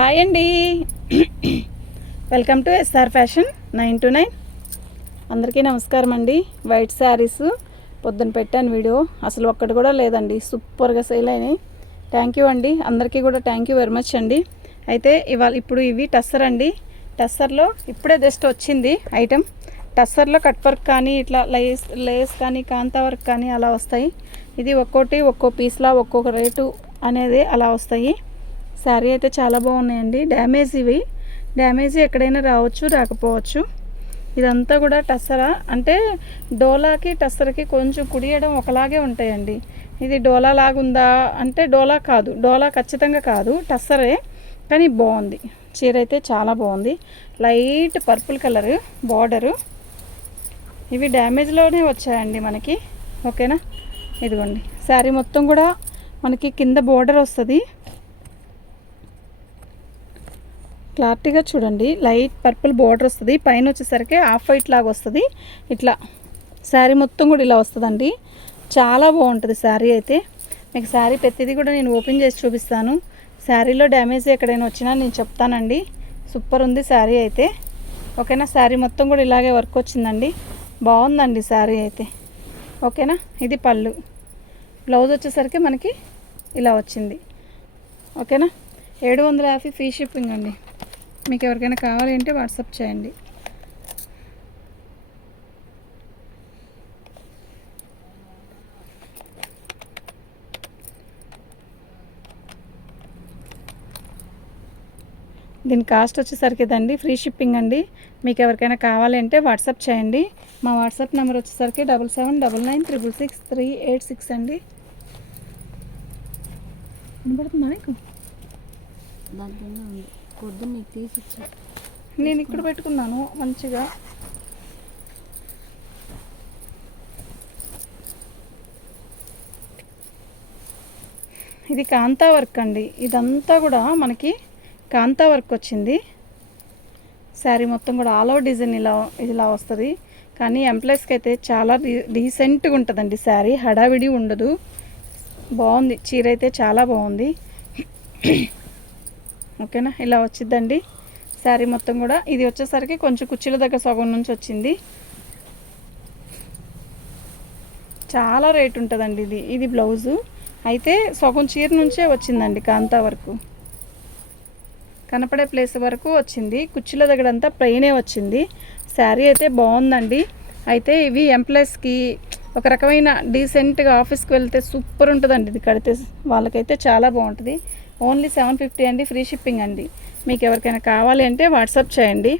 Hi అండి. Welcome to SR fashion 929. అందరికీ నమస్కారం అండి. వైట్ శారీస్ పొద్దున పెట్టాను వీడియో, అసలు ఒక్కటి కూడా లేదండి. సూపర్గా సేల్ అయినాయి. థ్యాంక్ యూ అండి, అందరికీ కూడా థ్యాంక్ యూ వెరీ మచ్ అండి. అయితే ఇప్పుడు ఇవి టస్సర్ అండి. టస్సర్లో ఇప్పుడే జస్ట్ వచ్చింది ఐటెం. టస్సర్లో కట్ వర్క్ కానీ ఇట్లా లేస్ కానీ కాంతా వర్క్ కానీ అలా వస్తాయి. ఇది ఒక్కో పీస్లా ఒక్కొక్క రేటు అనేది అలా వస్తాయి. శారీ అయితే చాలా బాగున్నాయండి. డ్యామేజ్ ఎక్కడైనా రావచ్చు, రాకపోవచ్చు. ఇదంతా కూడా టస్సరా అంటే డోలాకి టస్సర్కి కొంచెం కుడియడం ఒకలాగే ఉంటాయండి. ఇది డోలా లాగుందా అంటే డోలా కాదు, డోలా ఖచ్చితంగా కాదు, టస్సరే. కానీ బాగుంది. చీర అయితే చాలా బాగుంది. Light purple colour border. ఇవి డ్యామేజ్లోనే వచ్చాయండి మనకి. ఓకేనా, ఇదిగోండి శారీ మొత్తం కూడా మనకి కింద బోర్డర్ వస్తుంది. క్లారిటీగా చూడండి, లైట్ పర్పుల్ బోర్డర్ వస్తుంది. పైన వచ్చేసరికి ఆఫ్ వైట్ లాగా వస్తుంది. ఇట్లా శారీ మొత్తం కూడా ఇలా వస్తుందండి. చాలా బాగుంటుంది శారీ అయితే. మీకు శారీ ప్రతిదీ కూడా నేను ఓపెన్ చేసి చూపిస్తాను. శారీలో డ్యామేజ్ ఎక్కడైనా వచ్చినా నేను చెప్తానండి. సూపర్ ఉంది శారీ అయితే. ఓకేనా, శారీ మొత్తం కూడా ఇలాగే వర్క్ వచ్చిందండి. బాగుందండి శారీ అయితే. ఓకేనా, ఇది పళ్ళు. బ్లౌజ్ వచ్చేసరికి మనకి ఇలా వచ్చింది. ఓకేనా, 750 ఫ్రీ షిప్పింగ్ అండి. మీకు ఎవరికైనా కావాలి అంటే వాట్సాప్ చేయండి. దీని కాస్ట్ వచ్చేసరికి ఇదండి, ఫ్రీ షిప్పింగ్ అండి. మీకు ఎవరికైనా కావాలి అంటే వాట్సాప్ చేయండి. మా వాట్సాప్ నెంబర్ వచ్చేసరికి 7799666386 అండి. వినపడుతుందా మీకు? దాంట్లో పొద్దున్న తీసి నేను ఇక్కడ పెట్టుకున్నాను మంచిగా. ఇది కాంతా వర్క్ అండి. ఇదంతా కూడా మనకి కాంతా వర్క్ వచ్చింది. శారీ మొత్తం కూడా ఆల్ ఓవర్ డిజైన్ ఇలా వస్తుంది. కానీ ఎంప్లాయీస్కి అయితే చాలా డీసెంట్గా ఉంటుందండి శారీ. హడావిడి ఉండదు. బాగుంది చీర అయితే, చాలా బాగుంది. ఓకేనా, ఇలా వచ్చిద్దండి శారీ మొత్తం కూడా. ఇది వచ్చేసరికి కొంచెం కుర్చీల దగ్గర సగం నుంచి వచ్చింది. చాలా రేట్ ఉంటుందండి ఇది బ్లౌజు అయితే. సగం చీర నుంచే వచ్చిందండి కాంతా వరకు. కనపడే ప్లేస్ వరకు వచ్చింది. కుర్చీల దగ్గర అంతా ప్లెయినే వచ్చింది. శారీ అయితే బాగుందండి. అయితే ఇవి ఎంప్లాయీస్కి ఒక రకమైన డీసెంట్గా ఆఫీస్కి వెళ్తే సూపర్ ఉంటుందండి. ఇది కడితే వాళ్ళకైతే చాలా బాగుంటుంది. ఓన్లీ 750 అండి, ఫ్రీ షిప్పింగ్ అండి. మీకు ఎవరికైనా కావాలి అంటే వాట్సాప్ చేయండి.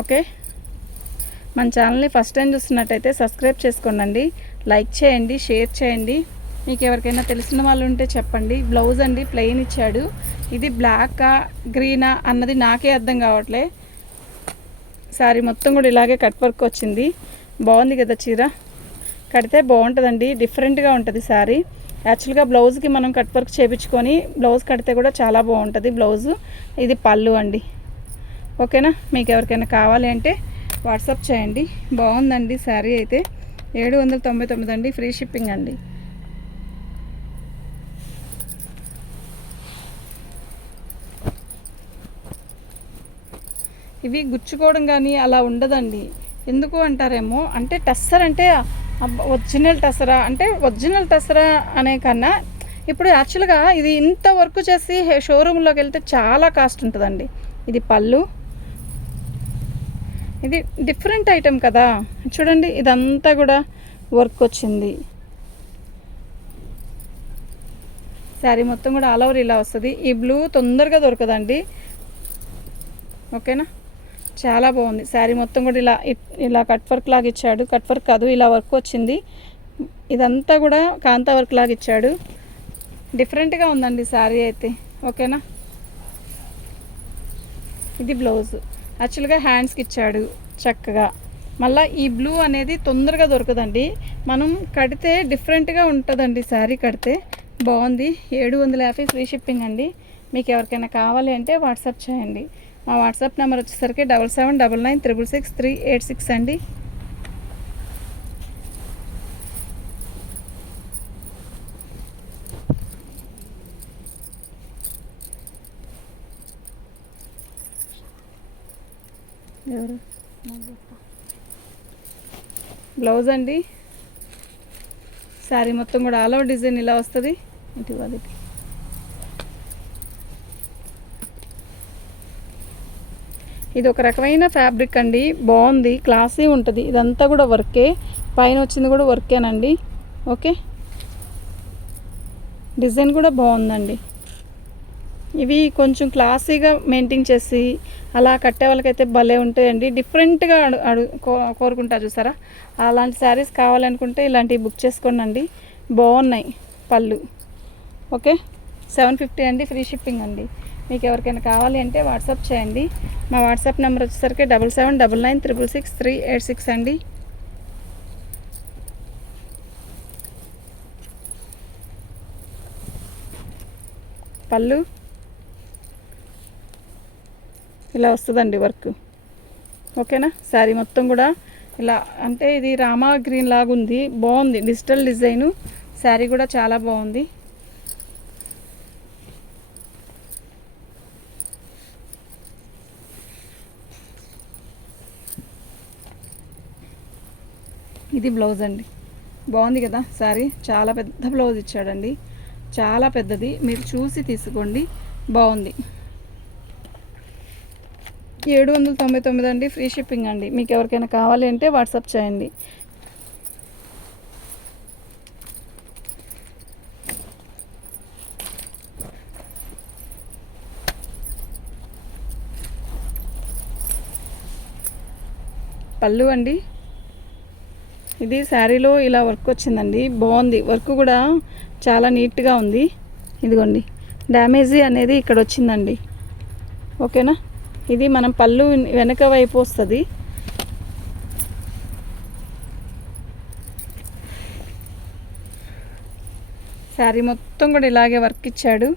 ఓకే, మన ఛానల్ని ఫస్ట్ టైం చూస్తున్నట్టయితే సబ్స్క్రైబ్ చేసుకోండి, లైక్ చేయండి, షేర్ చేయండి. మీకు ఎవరికైనా తెలిసిన వాళ్ళు ఉంటే చెప్పండి. బ్లౌజ్ అండి ప్లెయిన్ ఇచ్చాడు. ఇది బ్లాకా గ్రీనా అన్నది నాకే అర్థం కావట్లే. శారీ మొత్తం కూడా ఇలాగే కట్ వర్క్ వచ్చింది. బాగుంది కదా చీర. కడితే బాగుంటుందండి, డిఫరెంట్గా ఉంటుంది శారీ. యాక్చువల్గా బ్లౌజ్కి మనం కట్ వర్క్ చేయించుకొని బ్లౌజ్ కడితే కూడా చాలా బాగుంటుంది బ్లౌజు. ఇది పళ్ళు అండి. ఓకేనా, మీకు ఎవరికైనా కావాలి అంటే వాట్సాప్ చేయండి. బాగుందండి శారీ అయితే. 799 అండి, ఫ్రీ షిప్పింగ్ అండి. ఇవి గుచ్చుకోవడం కానీ అలా ఉండదండి. ఎందుకు అంటారేమో, అంటే టస్సర్ అంటే ఒరిజినల్ టస్సరా అంటే ఒరిజినల్ టస్సరా అనే కన్నా ఇప్పుడు యాక్చువల్గా ఇది ఇంత వర్క్ చేసి షోరూంలోకి వెళ్తే చాలా కాస్ట్ ఉంటుందండి. ఇది పళ్ళు. ఇది డిఫరెంట్ ఐటెం కదా, చూడండి ఇదంతా కూడా వర్క్ వచ్చింది. శారీ మొత్తం కూడా ఆల్ ఓవర్ ఇలా వస్తుంది. ఈ బ్లూ తొందరగా దొరకదండి. ఓకేనా, చాలా బాగుంది శారీ మొత్తం కూడా ఇలా కట్ వర్క్ లాగా ఇచ్చాడు. కట్ వర్క్ కాదు, ఇలా వర్క్ వచ్చింది. ఇదంతా కూడా కాంతా వర్క్ లాగా ఇచ్చాడు. డిఫరెంట్గా ఉందండి శారీ అయితే. ఓకేనా, ఇది బ్లౌజ్. యాక్చువల్గా హ్యాండ్స్కి ఇచ్చాడు చక్కగా. మళ్ళీ ఈ బ్లూ అనేది తొందరగా దొరకదండి. మనం కడితే డిఫరెంట్గా ఉంటుందండి శారీ కడితే. బాగుంది. 750 ఫ్రీ షిప్పింగ్ అండి. మీకు ఎవరికైనా కావాలి అంటే వాట్సాప్ చేయండి. మా వాట్సాప్ నెంబర్ వచ్చేసరికి 7799666386 అండి. ఎవరు నాకు చెప్పు. బ్లౌజ్ అండి. శారీ మొత్తం కూడా ఆల్ ఓవర్ డిజైన్ ఇలా వస్తుంది. ఇటు అది ఇది ఒక రకమైన ఫ్యాబ్రిక్ అండి, బాగుంది, క్లాసీ ఉంటుంది. ఇదంతా కూడా వర్కే, పైన వచ్చింది కూడా వర్కేనండి. ఓకే, డిజైన్ కూడా బాగుందండి. ఇవి కొంచెం క్లాసీగా మెయింటైన్ చేసి అలా కట్టే వాళ్ళకైతే భలే ఉంటాయండి. డిఫరెంట్గా కోరుకుంటారు చూసారా, అలాంటి శారీస్ కావాలనుకుంటే ఇలాంటివి బుక్ చేసుకోండి. బాగున్నాయి పళ్ళు. ఓకే, 750 అండి, ఫ్రీ షిప్పింగ్ అండి. మీకు ఎవరికైనా కావాలి అంటే వాట్సాప్ చేయండి. మా వాట్సాప్ నెంబర్ వచ్చేసరికి 7799966386 అండి. పళ్ళు ఇలా వస్తుందండి వర్క్. ఓకేనా, శారీ మొత్తం కూడా ఇలా అంటే ఇది రామా గ్రీన్ లాగా ఉంది, బాగుంది డిజిటల్ డిజైను. శారీ కూడా చాలా బాగుంది. ఇది బ్లౌజ్ అండి, బాగుంది కదా శారీ. చాలా పెద్ద బ్లౌజ్ ఇచ్చాడండి, చాలా పెద్దది. మీరు చూసి తీసుకోండి, బాగుంది. 799 అండి, ఫ్రీ షిప్పింగ్ అండి. మీకు ఎవరికైనా కావాలి అంటే వాట్సాప్ చేయండి. పళ్ళు అండి, ఇది శారీలో ఇలా వర్క్ వచ్చిందండి, బాగుంది. వర్క్ కూడా చాలా నీట్గా ఉంది. ఇదిగోండి, డ్యామేజీ అనేది ఇక్కడ వచ్చిందండి. ఓకేనా, ఇది మనం పళ్ళు వెనక వైపు వస్తుంది. శారీ మొత్తం కూడా ఇలాగే వర్క్ ఇచ్చాడు.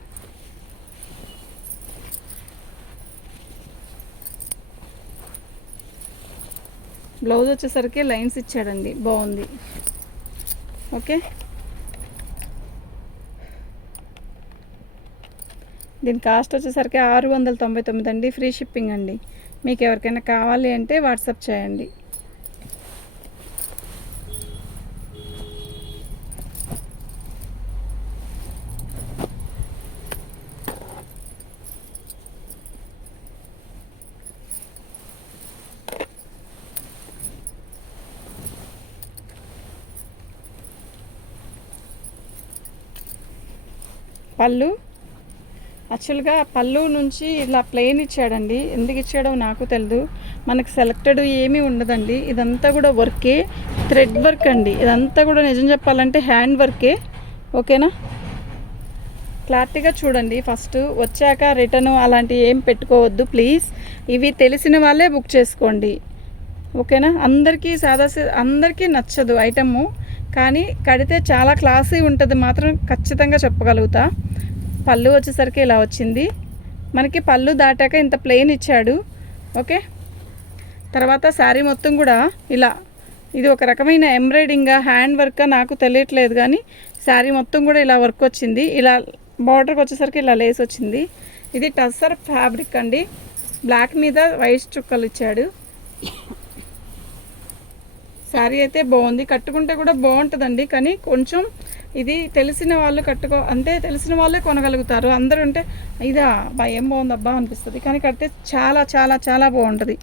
బ్లౌజ్ వచ్చేసరికి లైన్స్ ఇచ్చాడండి, బాగుంది. ఓకే, దీని కాస్ట్ వచ్చేసరికి 699 అండి, ఫ్రీ షిప్పింగ్ అండి. మీకు ఎవరికైనా కావాలి అంటే వాట్సాప్ చేయండి. పళ్ళు యాక్చువల్గా పళ్ళు నుంచి ఇలా ప్లెయిన్ ఇచ్చాడండి, ఎందుకు ఇచ్చాడో నాకు తెలియదు. మనకు సెలెక్టెడ్ ఏమీ ఉండదండి, ఇదంతా కూడా వర్కే, థ్రెడ్ వర్క్ అండి. ఇదంతా కూడా నిజం చెప్పాలంటే హ్యాండ్ వర్కే. ఓకేనా, క్లారిటీగా చూడండి. ఫస్ట్ వచ్చాక రిటర్న్ అలాంటివి ఏం పెట్టుకోవద్దు ప్లీజ్. ఇవి తెలిసిన వాళ్ళే బుక్ చేసుకోండి. ఓకేనా, అందరికీ నచ్చదు ఐటము, కానీ కడితే చాలా క్లాసీ ఉంటుంది మాత్రం ఖచ్చితంగా చెప్పగలుగుతా. పళ్ళు వచ్చేసరికి ఇలా వచ్చింది. మనకి పళ్ళు దాటాక ఇంత ప్లెయిన్ ఇచ్చాడు. ఓకే, తర్వాత శారీ మొత్తం కూడా ఇలా, ఇది ఒక రకమైన ఎంబ్రాయిడింగ్గా హ్యాండ్ వర్క్ నాకు తెలియట్లేదు, కానీ శారీ మొత్తం కూడా ఇలా వర్క్ వచ్చింది. ఇలా బార్డర్కి వచ్చేసరికి ఇలా లేస్ వచ్చింది. ఇది టస్సర్ ఫ్యాబ్రిక్ అండి, బ్లాక్ మీద వైట్ చుక్కలు ఇచ్చాడు. శారీ అయితే బాగుంది, కట్టుకుంటే కూడా బాగుంటుందండి. కానీ కొంచెం ఇది తెలిసిన వాళ్ళు తెలిసిన వాళ్ళే కొనగలుగుతారు. అందరూ అంటే ఇదా ఏం బాగుంది అబ్బా అనిపిస్తుంది, కానీ కడితే చాలా చాలా చాలా బాగుంటుంది.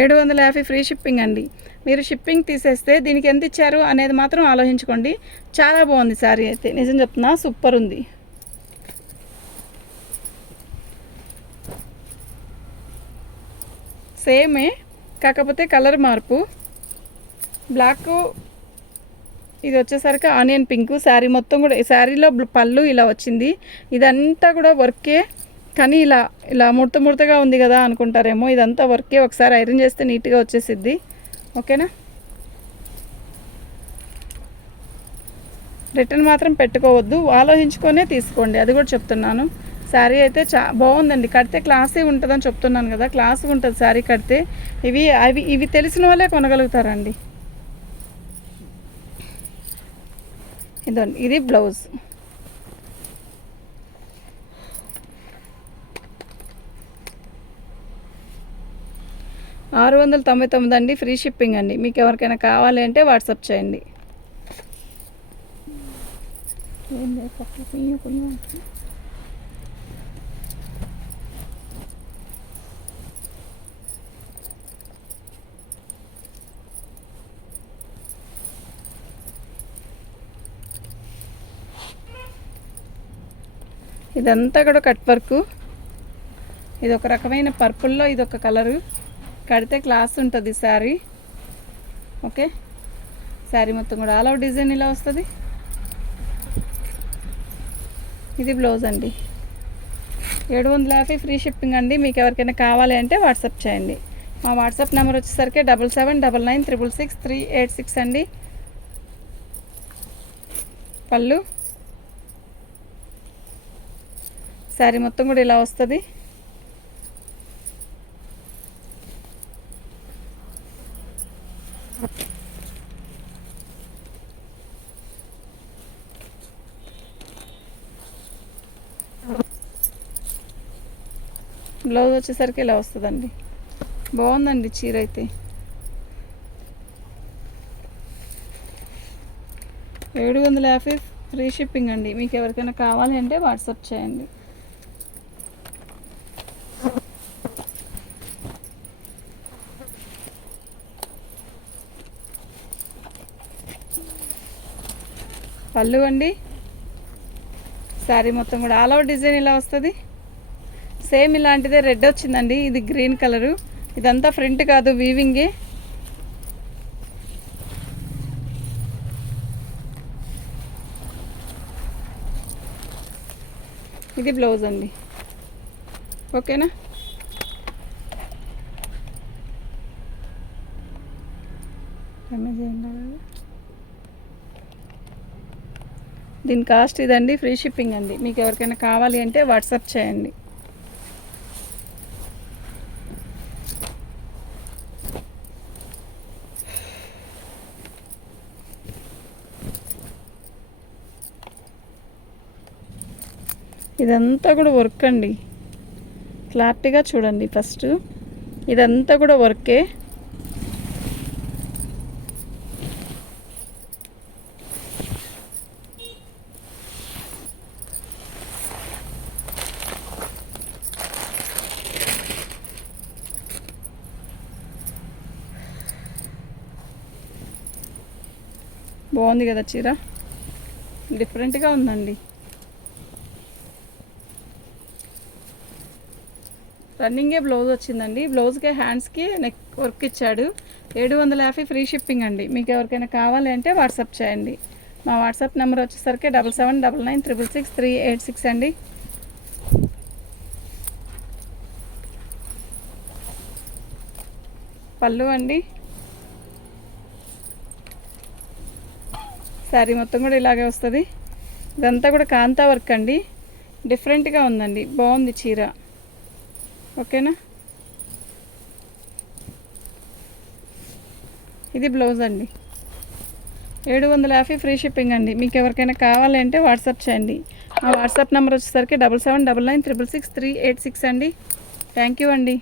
750 ఫ్రీ షిప్పింగ్ అండి. మీరు షిప్పింగ్ తీసేస్తే దీనికి ఎంత ఇచ్చారు అనేది మాత్రం ఆలోచించుకోండి. చాలా బాగుంది శారీ అయితే, నిజం చెప్తున్నా, సూపర్ ఉంది. సేమే, కాకపోతే కలర్ మార్పు. బ్లాక్, ఇది వచ్చేసరికి ఆనియన్ పింక్. శారీ మొత్తం కూడా, ఈ శారీలో పళ్ళు ఇలా వచ్చింది. ఇదంతా కూడా వర్కే, కానీ ఇలా ముడతగా ఉంది కదా అనుకుంటారేమో, ఇదంతా వర్కే. ఒకసారి ఐరన్ చేస్తే నీట్గా వచ్చేసిద్ది. ఓకేనా, రిటర్న్ మాత్రం పెట్టుకోవద్దు, ఆలోచించుకొనే తీసుకోండి, అది కూడా చెప్తున్నాను. శారీ అయితే బాగుందండి, కడితే క్లాసీ ఉంటుందని చెప్తున్నాను కదా, క్లాసీ ఉంటుంది శారీ కడితే. ఇవి తెలిసిన వాళ్ళే కొనగలుగుతారండి. ఇదండి, ఇది బ్లౌజ్. 699 అండి, ఫ్రీ షిప్పింగ్ అండి. మీకు ఎవరికైనా కావాలి అంటే వాట్సాప్ చేయండి. ఇదంతా కూడా కట్ వర్క్. ఇది ఒక రకమైన పర్పుల్లో ఇది ఒక కలరు. కడితే క్లాస్ ఉంటుంది శారీ. ఓకే, శారీ మొత్తం కూడా ఆల్ అవుట్ డిజైన్ ఇలా వస్తుంది. ఇది బ్లౌజ్ అండి. 750 ఫ్రీ షిప్పింగ్ అండి. మీకు ఎవరికైనా కావాలి అంటే వాట్సాప్ చేయండి. మా వాట్సాప్ నెంబర్ వచ్చేసరికి 7799966386 అండి. పళ్ళు శారీ మొత్తం కూడా ఇలా వస్తుంది. బ్లౌజ్ వచ్చేసరికి ఇలా వస్తుందండి. బాగుందండి చీర అయితే. 750 ఫ్రీ షిప్పింగ్ అండి. మీకు ఎవరికైనా కావాలి అంటే వాట్సాప్ చేయండి. పళ్ళు అండి. శారీ మొత్తం కూడా ఆల్ అవుట్ డిజైన్ ఇలా వస్తుంది. సేమ్ ఇలాంటిదే రెడ్ వచ్చిందండి. ఇది గ్రీన్ కలరు. ఇదంతా ఫ్రంట్ కాదు, వీవింగే. ఇది బ్లౌజ్ అండి. ఓకేనా? దీని కాస్ట్ ఇదండి, ఫ్రీ షిప్పింగ్ అండి. మీకు ఎవరికైనా కావాలి అంటే వాట్సాప్ చేయండి. ఇదంతా కూడా వర్క్ అండి. క్లారిటీగా చూడండి. ఫస్ట్ ఇదంతా కూడా వర్కే. బాగుంది కదా చీర, డిఫరెంట్గా ఉందండి. రన్నింగే బ్లౌజ్ వచ్చిందండి. బ్లౌజ్కే హ్యాండ్స్కి నెక్ వర్క్ ఇచ్చాడు. 750 ఫ్రీ షిప్పింగ్ అండి. మీకు ఎవరికైనా కావాలి అంటే వాట్సాప్ చేయండి. మా వాట్సాప్ నెంబర్ వచ్చేసరికి 7799966386 అండి. పళ్ళు అండి. శారీ మొత్తం కూడా ఇలాగే వస్తుంది. ఇదంతా కూడా కాంతా వర్క్ అండి. డిఫరెంట్గా ఉందండి, బాగుంది చీర. ఓకేనా? ఇది బ్లౌజ్ అండి. 750 ఫ్రీ షిప్పింగ్ అండి. మీకు ఎవరికైనా కావాలి అంటే వాట్సాప్ చేయండి. మా వాట్సాప్ నెంబర్ వచ్చేసరికి 7799966386 అండి. థ్యాంక్ యూ అండి.